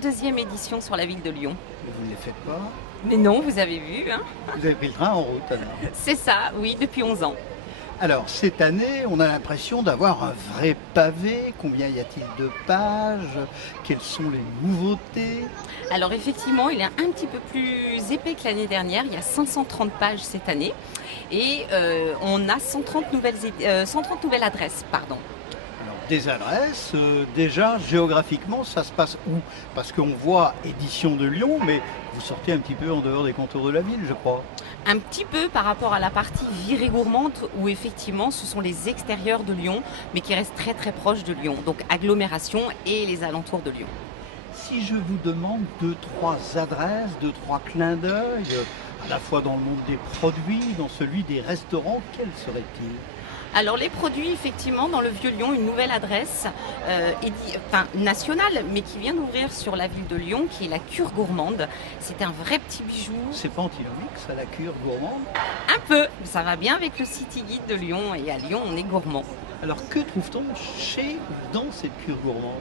22e édition sur la ville de Lyon. Mais vous ne les faites pas. Mais non, vous avez vu, hein? Vous avez pris le train en route alors. C'est ça, oui, depuis 11 ans. Alors, cette année, on a l'impression d'avoir un vrai pavé. Combien y a-t-il de pages? Quelles sont les nouveautés? Alors effectivement, il est un petit peu plus épais que l'année dernière. Il y a 530 pages cette année et on a 130 nouvelles adresses. Pardon. Alors, des adresses, déjà, géographiquement, ça se passe où? Parce qu'on voit édition de Lyon, mais vous sortez un petit peu en dehors des contours de la ville, je crois. Un petit peu par rapport à la partie virée gourmande où effectivement ce sont les extérieurs de Lyon mais qui restent très très proches de Lyon. Donc agglomération et les alentours de Lyon. Si je vous demande deux, trois adresses, deux, trois clins d'œil, à la fois dans le monde des produits, dans celui des restaurants, quels seraient-ils? Alors les produits, effectivement, dans le Vieux-Lyon, une nouvelle adresse nationale, mais qui vient d'ouvrir sur la ville de Lyon, qui est la Cure Gourmande. C'est un vrai petit bijou. C'est pas antinomique, ça, la cure gourmande? Un peu, ça va bien avec le City Guide de Lyon, et à Lyon, on est gourmand. Alors, que trouve-t-on chez ou dans cette cure gourmande?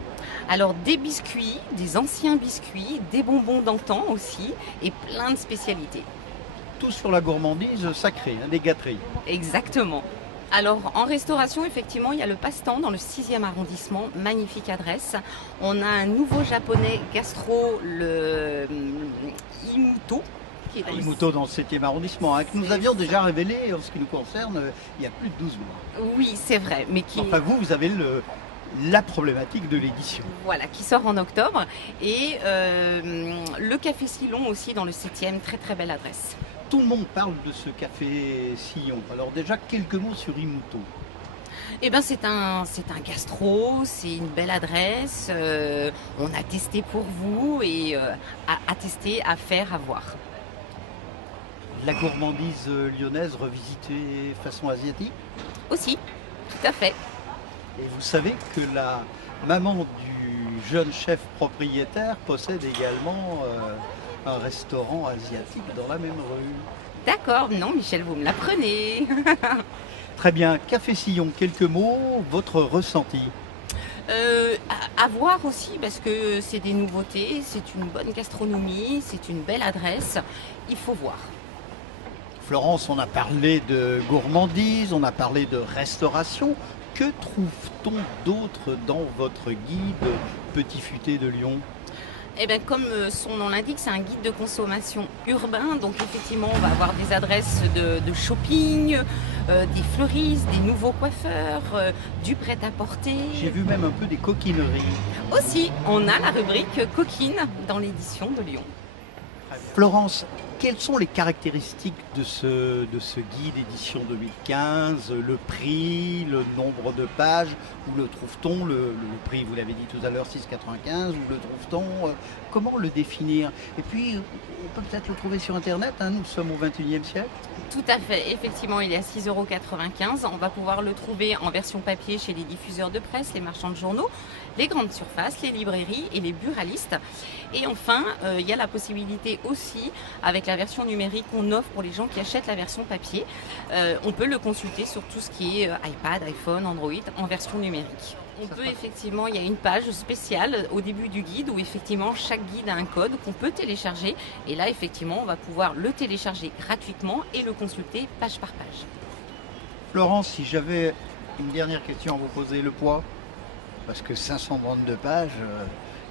Alors des biscuits, des anciens biscuits, des bonbons d'antan aussi, et plein de spécialités. Tout sur la gourmandise sacrée, hein, des gâteries. Exactement. Alors en restauration, effectivement, il y a le Passe-Temps dans le 6e arrondissement, magnifique adresse. On a un nouveau japonais gastro, le Imuto. Qui est dans le- Imuto dans le 7e arrondissement, hein, que nous avions déjà révélé en ce qui nous concerne il y a plus de 12 mois. Oui, c'est vrai, mais qui, Enfin, vous avez la problématique de l'édition. voilà, qui sort en octobre. Et le Café Silon aussi dans le 7e, très très belle adresse. Tout le monde parle de ce café Sillon. Alors déjà, quelques mots sur Imuto. Eh ben c'est un gastro, c'est une belle adresse. On a testé pour vous et à tester, à faire, à voir. La gourmandise lyonnaise revisitée façon asiatique. Aussi, tout à fait. Et vous savez que la maman du jeune chef propriétaire possède également un restaurant asiatique dans la même rue. D'accord, non Michel, vous me l'apprenez. Très bien. Café Sillon, quelques mots, votre ressenti? À voir aussi parce que c'est des nouveautés, c'est une bonne gastronomie, c'est une belle adresse. Il faut voir. Florence, on a parlé de gourmandise, on a parlé de restauration. Que trouve-t-on d'autre dans votre guide Petit Futé de Lyon? Eh bien, comme son nom l'indique, c'est un guide de consommation urbain. Donc, effectivement, on va avoir des adresses de shopping, des fleuristes, des nouveaux coiffeurs, du prêt-à-porter. J'ai vu même un peu des coquineries. Aussi, on a la rubrique coquine dans l'édition de Lyon. Florence, quelles sont les caractéristiques de ce guide édition 2015? Le prix, le nombre de pages, où le trouve-t-on? Le prix, vous l'avez dit tout à l'heure, 6,95, où le trouve-t-on? Comment le définir? Et puis, on peut peut-être le trouver sur Internet, hein, nous sommes au XXIe siècle. Tout à fait, effectivement, il est à 6,95 €. On va pouvoir le trouver en version papier chez les diffuseurs de presse, les marchands de journaux, les grandes surfaces, les librairies et les buralistes. Et enfin, il y a la possibilité aussi, avec la version numérique qu'on offre pour les gens qui achètent la version papier, on peut le consulter sur tout ce qui est iPad, iPhone, Android en version numérique. On peut effectivement, il y a une page spéciale au début du guide où effectivement chaque guide a un code qu'on peut télécharger et là effectivement on va pouvoir le télécharger gratuitement et le consulter page par page. Florence, si j'avais une dernière question à vous poser, le poids, parce que 532 pages,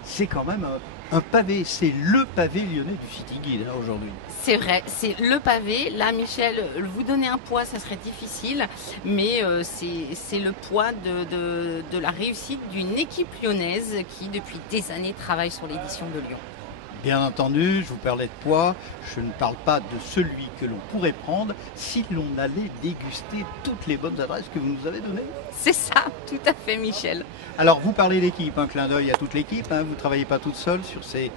c'est quand même un pavé, c'est le pavé lyonnais du City Guide hein, aujourd'hui. C'est vrai, c'est le pavé. Là, Michel, vous donner un poids, ça serait difficile, mais c'est le poids de la réussite d'une équipe lyonnaise qui, depuis des années, travaille sur l'édition de Lyon. Bien entendu, je vous parlais de poids, je ne parle pas de celui que l'on pourrait prendre si l'on allait déguster toutes les bonnes adresses que vous nous avez données. C'est ça, tout à fait, Michel. Alors, vous parlez d'équipe, un clin d'œil à toute l'équipe, hein, vous ne travaillez pas toute seule sur ces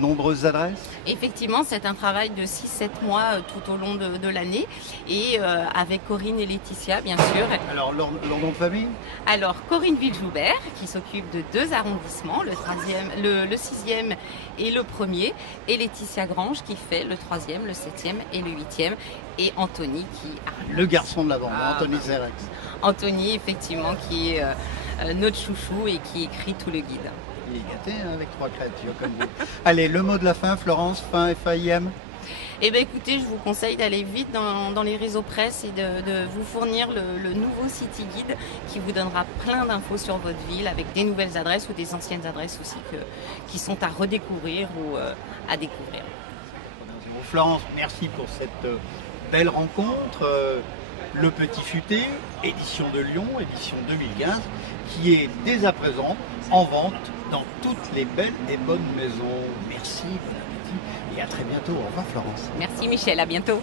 nombreuses adresses? Effectivement, c'est un travail de 6-7 mois tout au long de l'année et avec Corinne et Laetitia, bien sûr. Alors, leur nom de famille? Alors, Corinne Villejoubert, qui s'occupe de 2 arrondissements, le 6e et le 1er, et Laetitia Grange, qui fait le 3e, le 7e et le 8e, et Anthony, qui a... Le garçon de la bande, Anthony bah, Serrex. Anthony, effectivement, qui est notre chouchou et qui écrit tout le guide. Il est gâté hein, avec 3 créatures comme vous. Allez, le mot de la fin, Florence, fin FAIM. Eh bien écoutez, je vous conseille d'aller vite dans les réseaux presse et de vous fournir le nouveau City Guide qui vous donnera plein d'infos sur votre ville avec des nouvelles adresses ou des anciennes adresses aussi qui sont à redécouvrir ou à découvrir. Florence, merci pour cette belle rencontre. Le Petit Futé, édition de Lyon, édition 2015, qui est dès à présent en vente dans toutes les belles et bonnes maisons. Merci, bon appétit et à très bientôt. Au revoir Florence. Merci Michel, à bientôt.